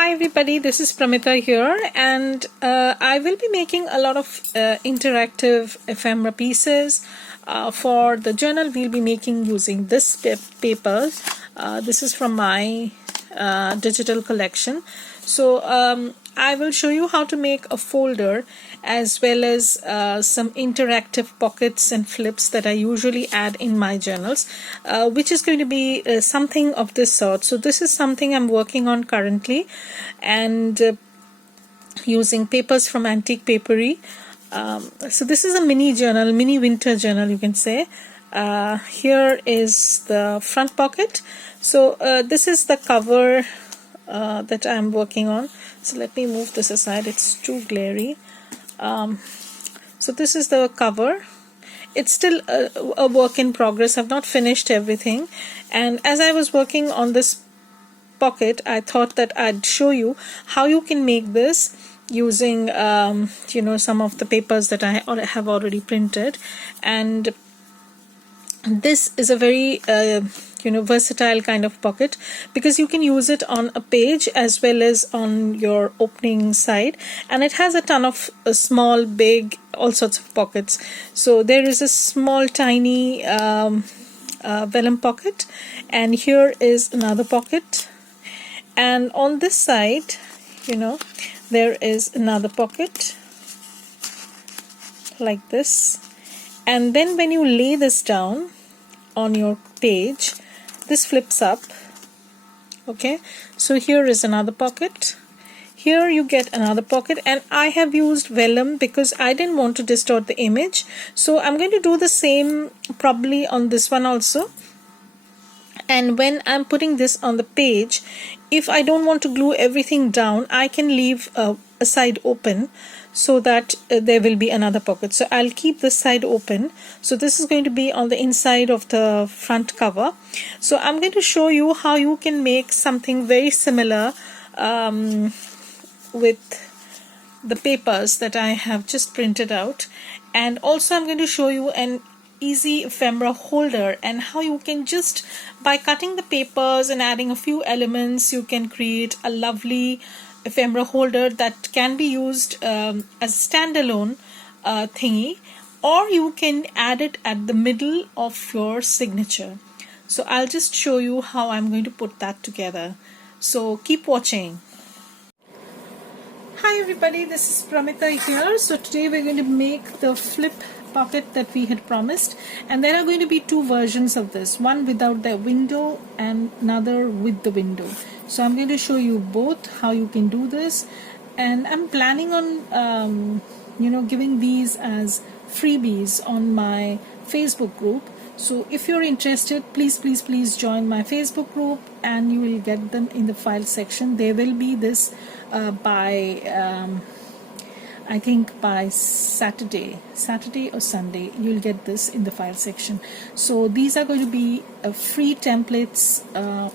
Hi everybody, this is Pramita here, and I will be making a lot of interactive ephemera pieces. For the journal we'll be making using this paper. This is from my digital collection. So I will show you how to make a folder as well as some interactive pockets and flips that I usually add in my journals, which is going to be something of this sort. So this is something I'm working on currently, and using papers from Antique Papery. So this is a mini journal, mini winter journal you can say. Here is the front pocket. So this is the cover that I'm working on. So let me move this aside, it's too glary. So this is the cover. It's still a work in progress. I've not finished everything, and as I was working on this pocket, I thought that I'd show you how you can make this using some of the papers that I have already printed. And this is a very versatile kind of pocket, because you can use it on a page as well as on your opening side, and it has a ton of small, big, all sorts of pockets. So there is a small tiny vellum pocket, and here is another pocket, and on this side there is another pocket like this. And then when you lay this down on your page, this flips up. Okay, so here is another pocket, here you get another pocket, and I have used vellum because I didn't want to distort the image, so I'm going to do the same probably on this one also. And when I'm putting this on the page, if I don't want to glue everything down, I can leave a side open so that there will be another pocket. So I'll keep this side open. So this is going to be on the inside of the front cover. So I'm going to show you how you can make something very similar with the papers that I have just printed out. And also I'm going to show you an easy ephemera holder, and how you can just by cutting the papers and adding a few elements, you can create a lovely ephemera holder that can be used as a standalone thingy, or you can add it at the middle of your signature. So I'll just show you how I'm going to put that together. So keep watching. Hi everybody, this is Pramita here. So today we're going to make the flip pocket that we had promised, and there are going to be two versions of this, one without the window and another with the window. So I'm going to show you both how you can do this, and I'm planning on giving these as freebies on my Facebook group. So if you're interested, please join my Facebook group, and you will get them in the file section. There will be this by I think by Saturday or Sunday, you'll get this in the file section. So these are going to be free templates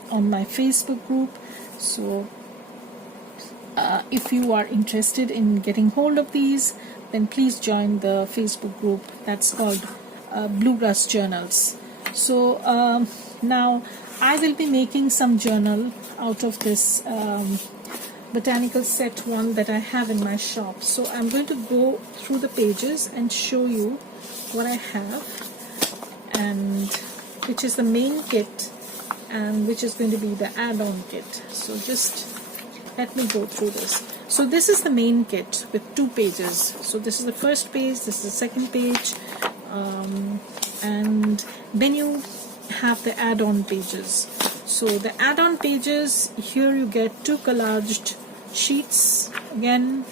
on my Facebook group. So if you are interested in getting hold of these, then please join the Facebook group that's called Bluegrass Journals. So now I will be making some journal out of this botanical set one that I have in my shop. So I'm going to go through the pages and show you what I have, and which is the main kit and which is going to be the add-on kit. So just let me go through this. So this is the main kit with two pages. So this is the first page, this is the second page, and then you have the add-on pages. So the add-on pages, here you get two collaged sheets, again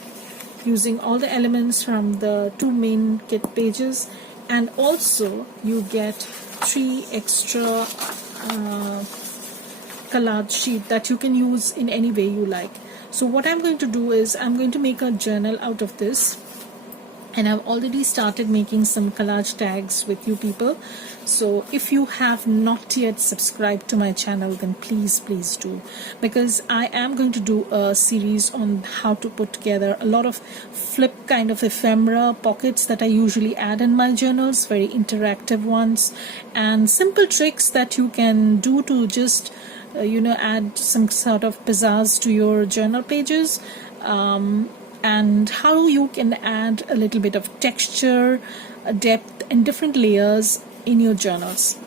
using all the elements from the two main kit pages, and also you get 3 extra collage sheet that you can use in any way you like. So what I'm going to do is I'm going to make a journal out of this, and I've already started making some collage tags with you people. So if you have not yet subscribed to my channel, then please do, because I am going to do a series on how to put together a lot of flip kind of ephemera pockets that I usually add in my journals, very interactive ones, and simple tricks that you can do to just add some sort of pizzazz to your journal pages, and how you can add a little bit of texture, depth, and different layers in your journals.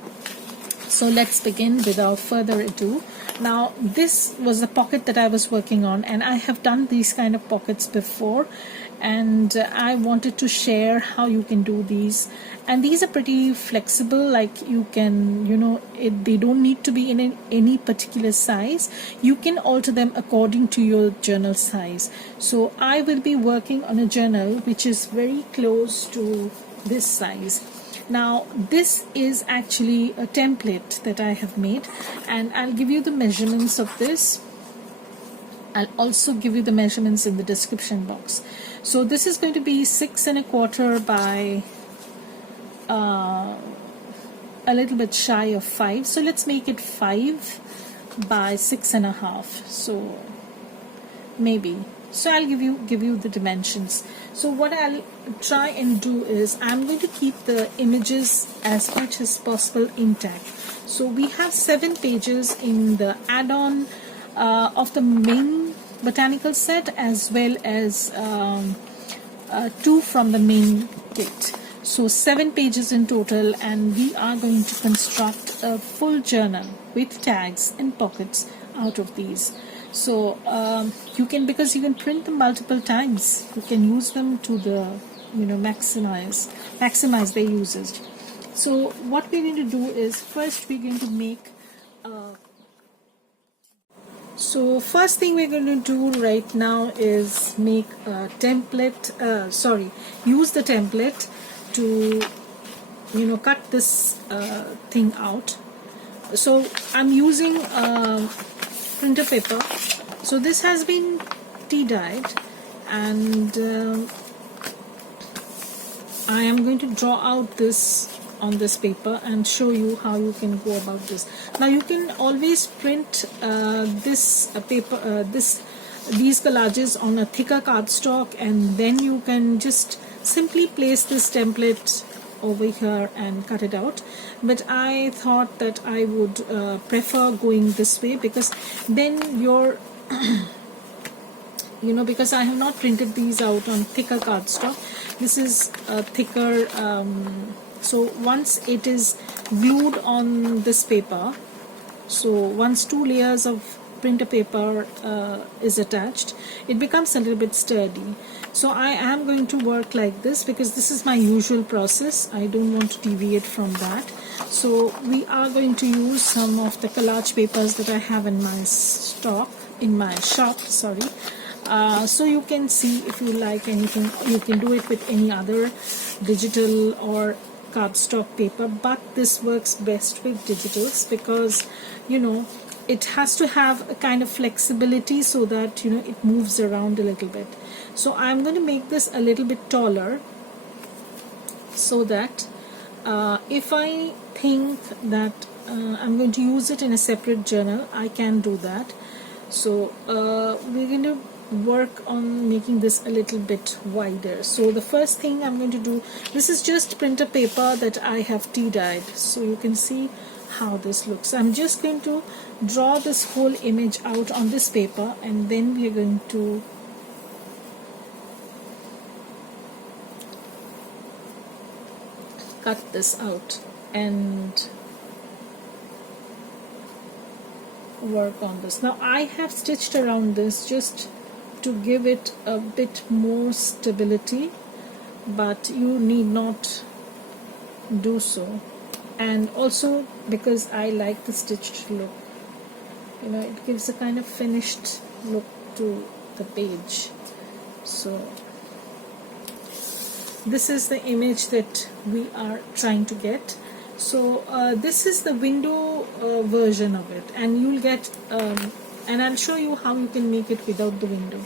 So let's begin without further ado. Now this was the pocket that I was working on, and I have done these kind of pockets before, and I wanted to share how you can do these. And these are pretty flexible, like you can, they don't need to be in any particular size. You can alter them according to your journal size. So I will be working on a journal which is very close to this size. Now this is actually a template that I have made, and I'll give you the measurements of this. I'll also give you the measurements in the description box. So this is going to be 6 1/4 by a little bit shy of 5. So let's make it 5 by 6 1/2. So maybe. So I'll give you the dimensions. So what I'll try and do is I'm going to keep the images as much as possible intact. So we have 7 pages in the add-on of the main botanical set, as well as 2 from the main kit. So 7 pages in total, and we are going to construct a full journal with tags and pockets out of these. So you can print them multiple times. You can use them to the maximize their usage. So what we're going to do is, first we're going to make so first thing we're going to do right now is make a template, use the template to cut this thing out. So I'm using printer paper. So this has been tea dyed, and I am going to draw out this on this paper and show you how you can go about this. Now you can always print this paper, these collages on a thicker cardstock, and then you can just simply place this template over here and cut it out. But I thought that I would prefer going this way, because then your because I have not printed these out on thicker cardstock. This is a thicker, so once it is glued on this paper, so once 2 layers of printer paper is attached, it becomes a little bit sturdy. So I am going to work like this because this is my usual process. I don't want to deviate from that. So we are going to use some of the collage papers that I have in my shop. So you can see, if you like anything, you can do it with any other digital or cardstock paper, but this works best with digitals because it has to have a kind of flexibility so that it moves around a little bit. So I'm going to make this a little bit taller, so that if I think that I'm going to use it in a separate journal, I can do that. So we're going to work on making this a little bit wider. So the first thing I'm going to do, this is just printer paper that I have tea dyed, so you can see how this looks. I'm just going to draw this whole image out on this paper, and then we're going to cut this out and work on this. Now I have stitched around this just to give it a bit more stability, but you need not do so. And also because I like the stitched look, it gives a kind of finished look to the page. So this is the image that we are trying to get. So this is the window version of it, and you'll get and I'll show you how you can make it without the window.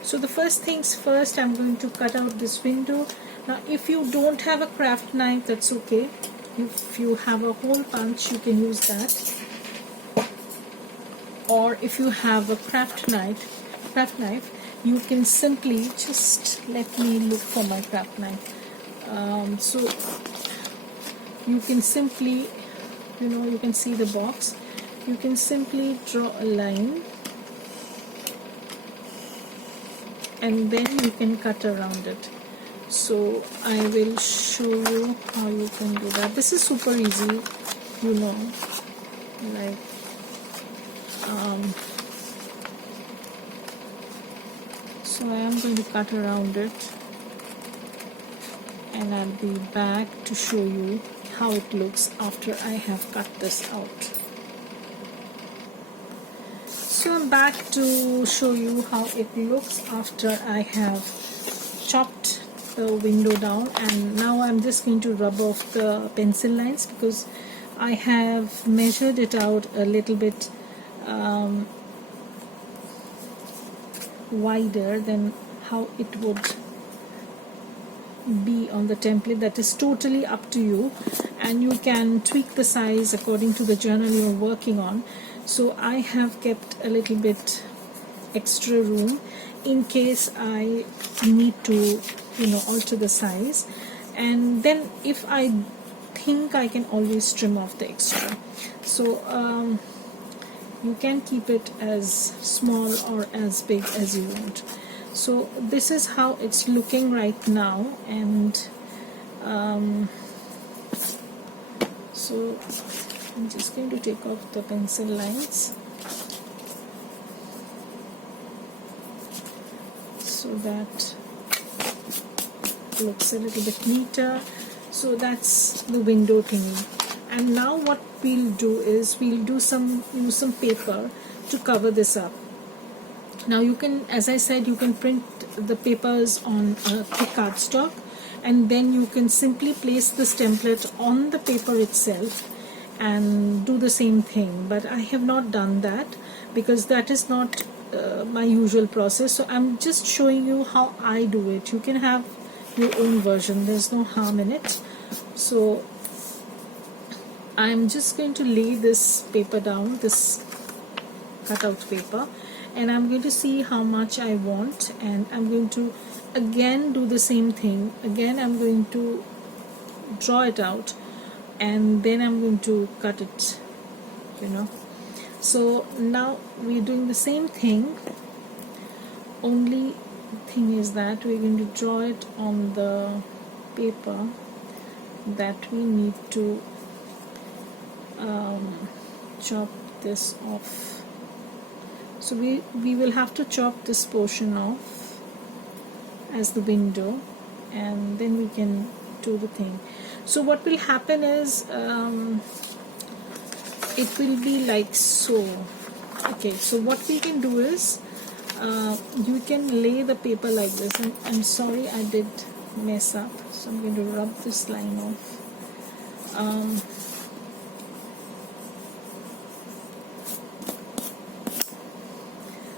So the first things first, I'm going to cut out this window. Now if you don't have a craft knife, that's okay. If you have a hole punch, you can use that, or if you have a craft knife, you can simply just, let me look for my craft knife. So you can simply, you can see the box. you can simply draw a line and then you can cut around it. So I will show you how you can do that. This is super easy, you know, like so I am going to cut around it, and I'll be back to show you how it looks after I have cut this out. So I'm back to show you how it looks after I have chopped the window down, and now I'm just going to rub off the pencil lines because I have measured it out a little bit wider than how it would be on the template. That is totally up to you, and you can tweak the size according to the journal you're working on. So I have kept a little bit extra room in case I need to, you know, alter the size, and then if I think I can always trim off the extra. So you can keep it as small or as big as you want. So this is how it's looking right now, and so I'm just going to take off the pencil lines so that it looks a little bit neater. So that's the window thingy. And now what we'll do is we'll use some paper to cover this up. Now you can, as I said, you can print the papers on a thick cardstock, and then you can simply place this template on the paper itself and do the same thing. But I have not done that because that is not my usual process. So I'm just showing you how I do it. You can have your own version. There's no harm in it. So I'm just going to lay this paper down, this cutout paper, and I'm going to see how much I want, and I'm going to again do the same thing. Again I'm going to draw it out, and then I'm going to cut it, you know. So now we're doing the same thing, only thing is that we're going to draw it on the paper that we need to chop this off. So we will have to chop this portion off as the window, and then we can do the thing. So what will happen is it will be like so. Okay, so what we can do is you can lay the paper like this, and I'm sorry I did mess up, so I'm going to rub this line off.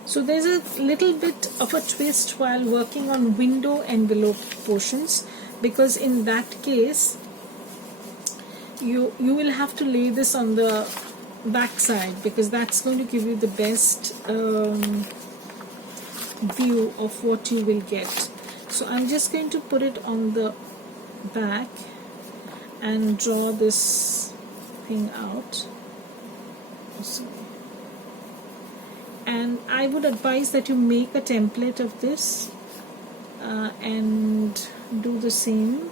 So there's a little bit of a twist while working on window envelope portions, because in that case you will have to lay this on the back side, because that's going to give you the best view of what you will get. So I'm just going to put it on the back and draw this thing out. Sorry. And I would advise that you make a template of this and do the same.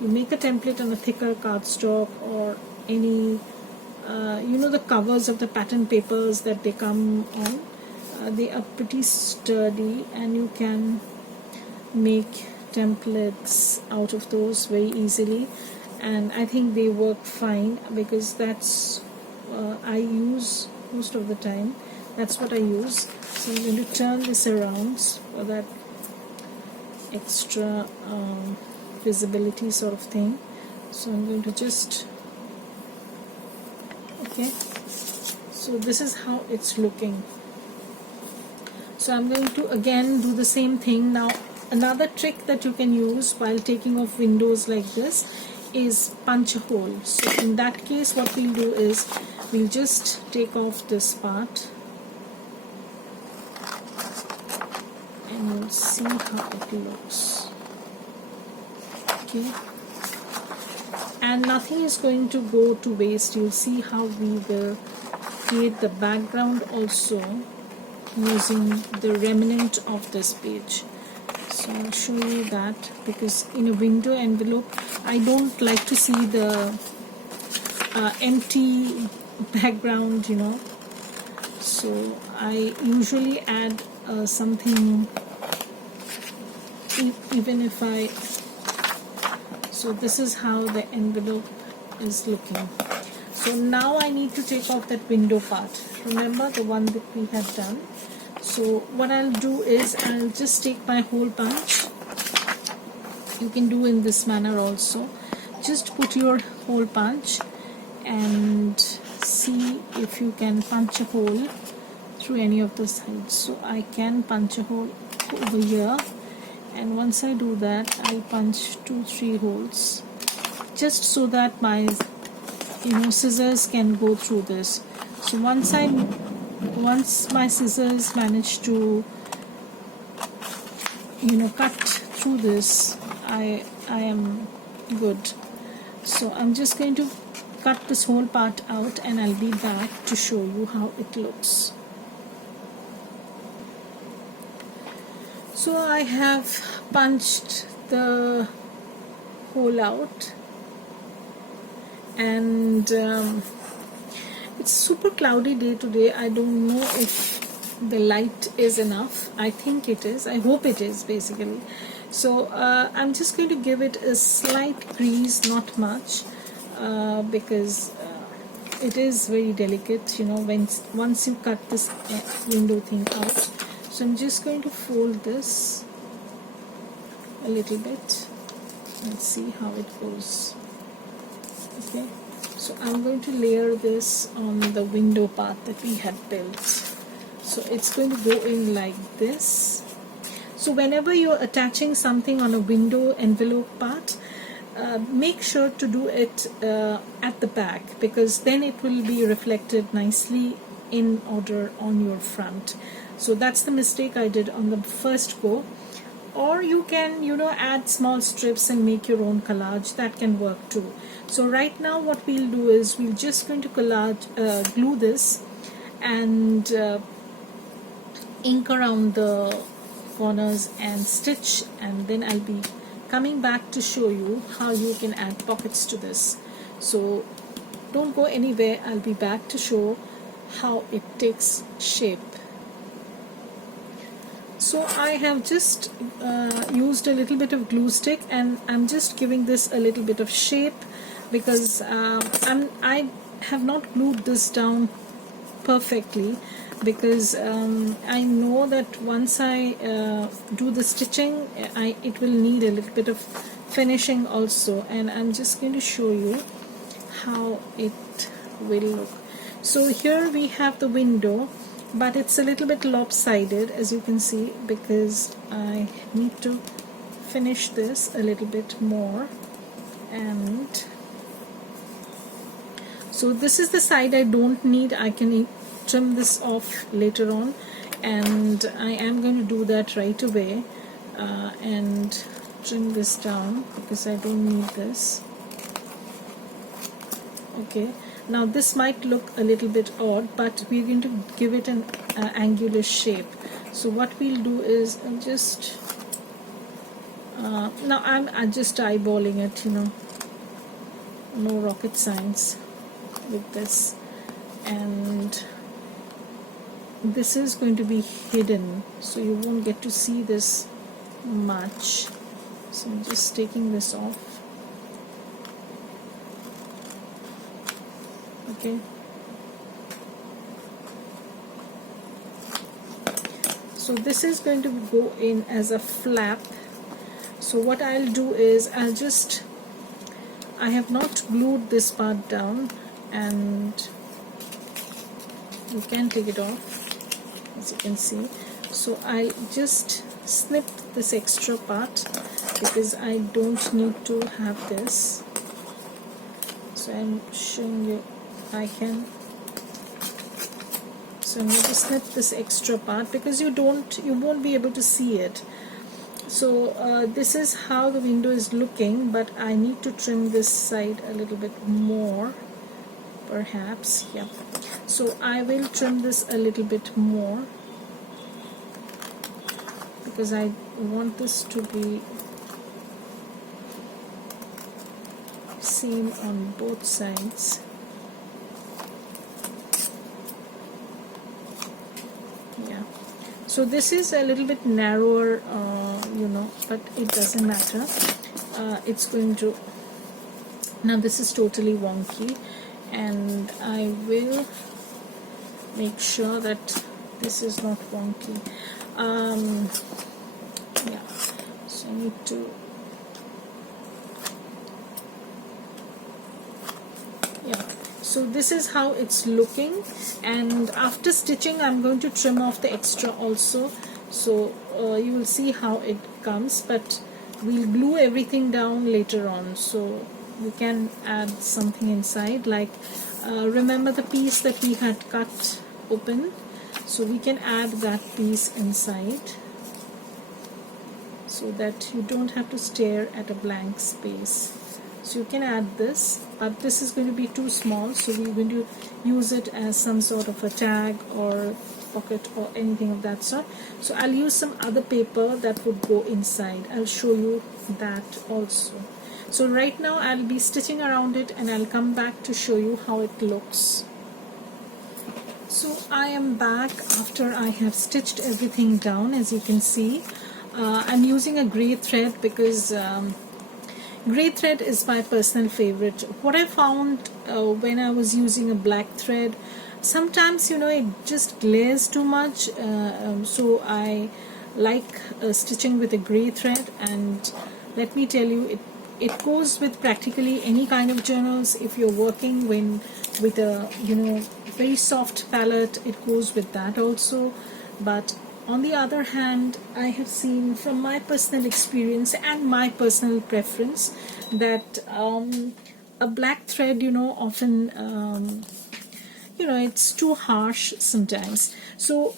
You make a template on a thicker cardstock or any you know, the covers of the pattern papers that they come on, they are pretty sturdy, and you can make templates out of those very easily, and I think they work fine, because that's I use most of the time. That's what I use. So I'm going to turn this around for that extra visibility sort of thing. So I'm going to just, okay, so this is how it's looking. So I'm going to again do the same thing. Now another trick that you can use while taking off windows like this is punch a hole. So in that case what we'll do is we'll just take off this part and we'll see how it looks. Okay, and nothing is going to go to waste. You'll see how we will create the background also using the remnant of this page. So I'll show you that, because in a window envelope I don't like to see the empty background, you know. So I usually add something, even if I, so this is how the envelope is looking. So now I need to take off that window part, remember the one that we had done. So what I'll do is I'll just take my hole punch. You can do in this manner also. Just put your hole punch and see if you can punch a hole through any of the sides. So I can punch a hole over here, and once I do that I'll punch 2-3 holes, just so that my scissors can go through this. So once my scissors manage to cut through this, I am good. So I'm just going to cut this whole part out, and I'll be back to show you how it looks. So I have punched the hole out, and it's super cloudy day today. I don't know if the light is enough. I think it is. I hope it is, basically. So I'm just going to give it a slight grease, not much, because it is very delicate, once you cut this window thing out. So I'm just going to fold this a little bit and see how it goes. Okay, so I'm going to layer this on the window part that we had built. So it's going to go in like this. So whenever you're attaching something on a window envelope part, make sure to do it at the back, because then it will be reflected nicely in order on your front. So that's the mistake I did on the first go. Or you can add small strips and make your own collage. That can work too. So right now what we'll do is we're just going to glue this and ink around the corners and stitch, and then I'll be coming back to show you how you can add pockets to this. So don't go anywhere. I'll be back to show how it takes shape. So I have just used a little bit of glue stick, and I'm just giving this a little bit of shape, because I have not glued this down perfectly, because I know that once I do the stitching, it will need a little bit of finishing also, and I'm just going to show you how it will look. So here we have the window, but it's a little bit lopsided, as you can see, because I need to finish this a little bit more. And so this is the side I don't need. I can trim this off later on, and I am going to do that right away and trim this down, because I don't need this. Okay, now this might look a little bit odd, but we're going to give it an angular shape. So what we'll do is just now I'm just eyeballing it, no rocket science with this, and this is going to be hidden, so you won't get to see this much. So I'm just taking this off. Okay, so this is going to go in as a flap. So what I'll do is I have not glued this part down, and you can take it off, as you can see. So I'll just snip this extra part, because I don't need to have this. So I'm showing you I can. So I'm going to snip this extra part, because you won't be able to see it. So this is how the window is looking, but I need to trim this side a little bit more, perhaps. Yeah, so I will trim this a little bit more because I want this to be same on both sides. Yeah, so this is a little bit narrower, but it doesn't matter. It's going to, now this is totally wonky, and I will make sure that this is not wonky. Yeah, so I need to, yeah, so this is how it's looking, and after stitching I'm going to trim off the extra also, so you will see how it comes, but we'll glue everything down later on, so we can add something inside, like remember the piece that we had cut open, so we can add that piece inside so that you don't have to stare at a blank space. So you can add this, but this is going to be too small, so we're going to use it as some sort of a tag or pocket or anything of that sort. So I'll use some other paper that would go inside. I'll show you that also. So right now I'll be stitching around it, and I'll come back to show you how it looks. So I am back after I have stitched everything down. As you can see, I'm using a gray thread because gray thread is my personal favorite. What I found when I was using a black thread, sometimes it just glares too much, so I like stitching with a gray thread, and let me tell you, it goes with practically any kind of journals. If you're working with a very soft palette, it goes with that also. But on the other hand, I have seen from my personal experience and my personal preference that a black thread often it's too harsh sometimes. So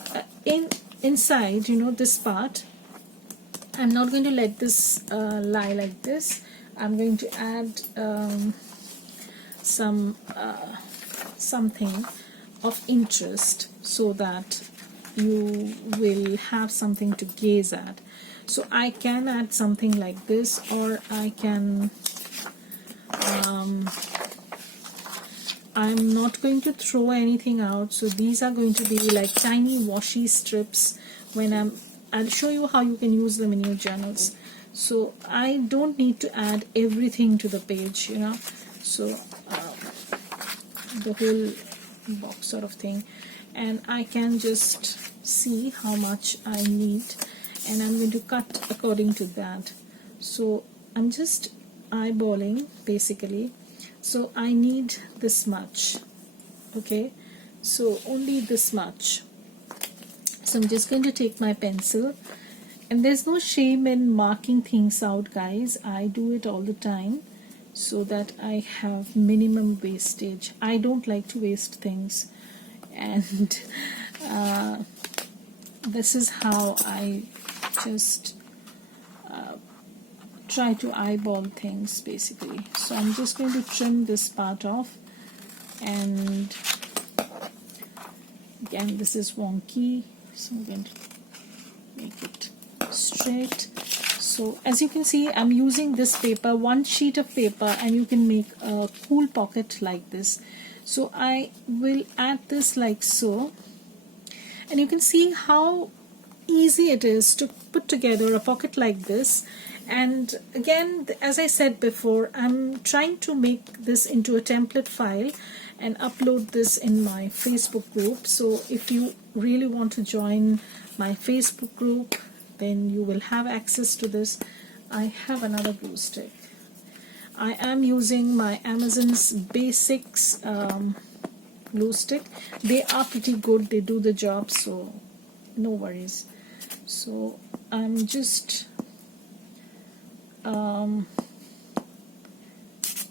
inside this part, I'm not going to let this lie like this. I'm going to add something of interest so that you will have something to gaze at. So I can add something like this, or I can I'm not going to throw anything out, so these are going to be like tiny washi strips. I'll show you how you can use them in your journals. So I don't need to add everything to the page, so the whole box sort of thing, and I can just see how much I need, and I'm going to cut according to that. So I'm just eyeballing basically. So I need this much, okay, so only this much. So I'm just going to take my pencil, and there's no shame in marking things out, guys. I do it all the time so that I have minimum wastage. I don't like to waste things, and this is how I just try to eyeball things basically. So I'm just going to trim this part off, and again this is wonky, so I'm going to make it straight. So as you can see, I'm using this paper, one sheet of paper, and you can make a cool pocket like this. So I will add this like so, and you can see how easy it is to put together a pocket like this. And again, as I said before, I'm trying to make this into a template file and upload this in my Facebook group. So if you really want to join my Facebook group, then you will have access to this. I have another glue stick. I am using my Amazon's Basics glue stick. They are pretty good, they do the job, so no worries. So I'm just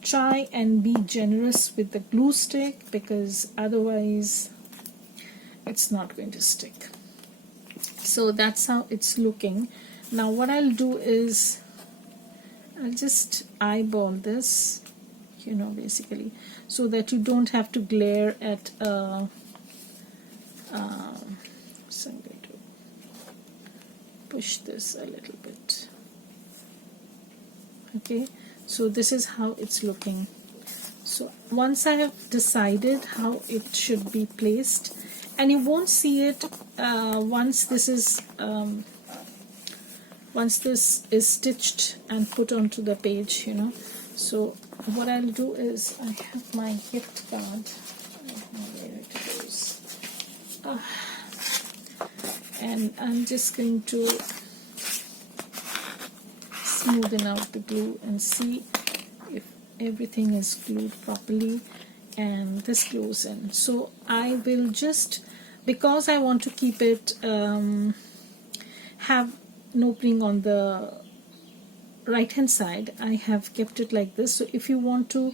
try and be generous with the glue stick, because otherwise it's not going to stick. So that's how it's looking. Now what I'll do is I'll just eyeball this, basically, so that you don't have to glare at so I'm going to push this a little bit. Okay, so this is how it's looking. So once I have decided how it should be placed, and you won't see it once this is stitched and put onto the page, So what I'll do is I have my gift card. I don't know where it goes. And I'm just going to smoothen out the glue and see if everything is glued properly, and this glues in. So I will just, because I want to keep it have an opening on the right hand side, I have kept it like this. So if you want to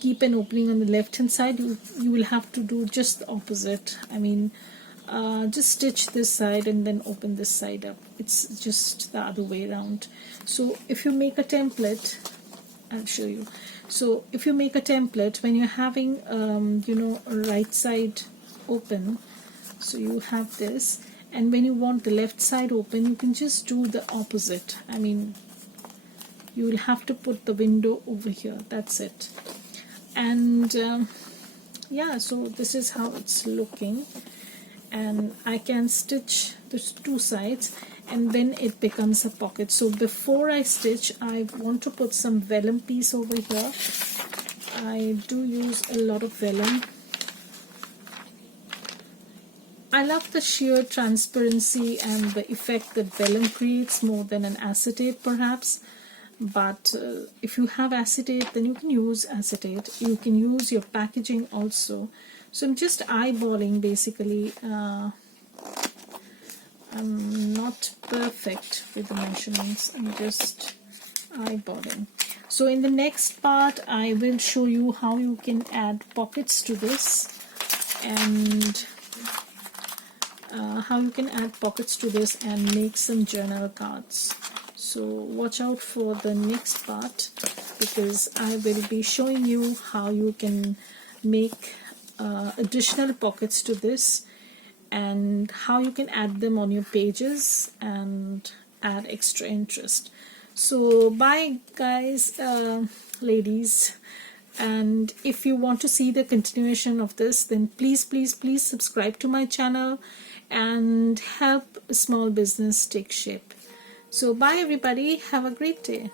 keep an opening on the left hand side, you will have to do just the opposite. I mean, just stitch this side and then open this side up. It's just the other way around. So if you make a template, I'll show you. So if you make a template, when you're having a right side open, so you have this, and when you want the left side open, you can just do the opposite. I mean, you will have to put the window over here. That's it. And yeah, so this is how it's looking, and I can stitch the two sides, and then it becomes a pocket. So before I stitch, I want to put some vellum piece over here. I do use a lot of vellum. I love the sheer transparency and the effect that vellum creates more than an acetate perhaps. But if you have acetate, then you can use acetate. You can use your packaging also. So I'm just eyeballing basically. I'm not perfect with the measurements. I'm just eyeballing. So in the next part, I will show you how you can add pockets to this, and make some journal cards. So watch out for the next part, because I will be showing you how you can make additional pockets to this, and how you can add them on your pages and add extra interest. So bye guys, ladies, and if you want to see the continuation of this, then please subscribe to my channel and help a small business take shape. So bye everybody, have a great day.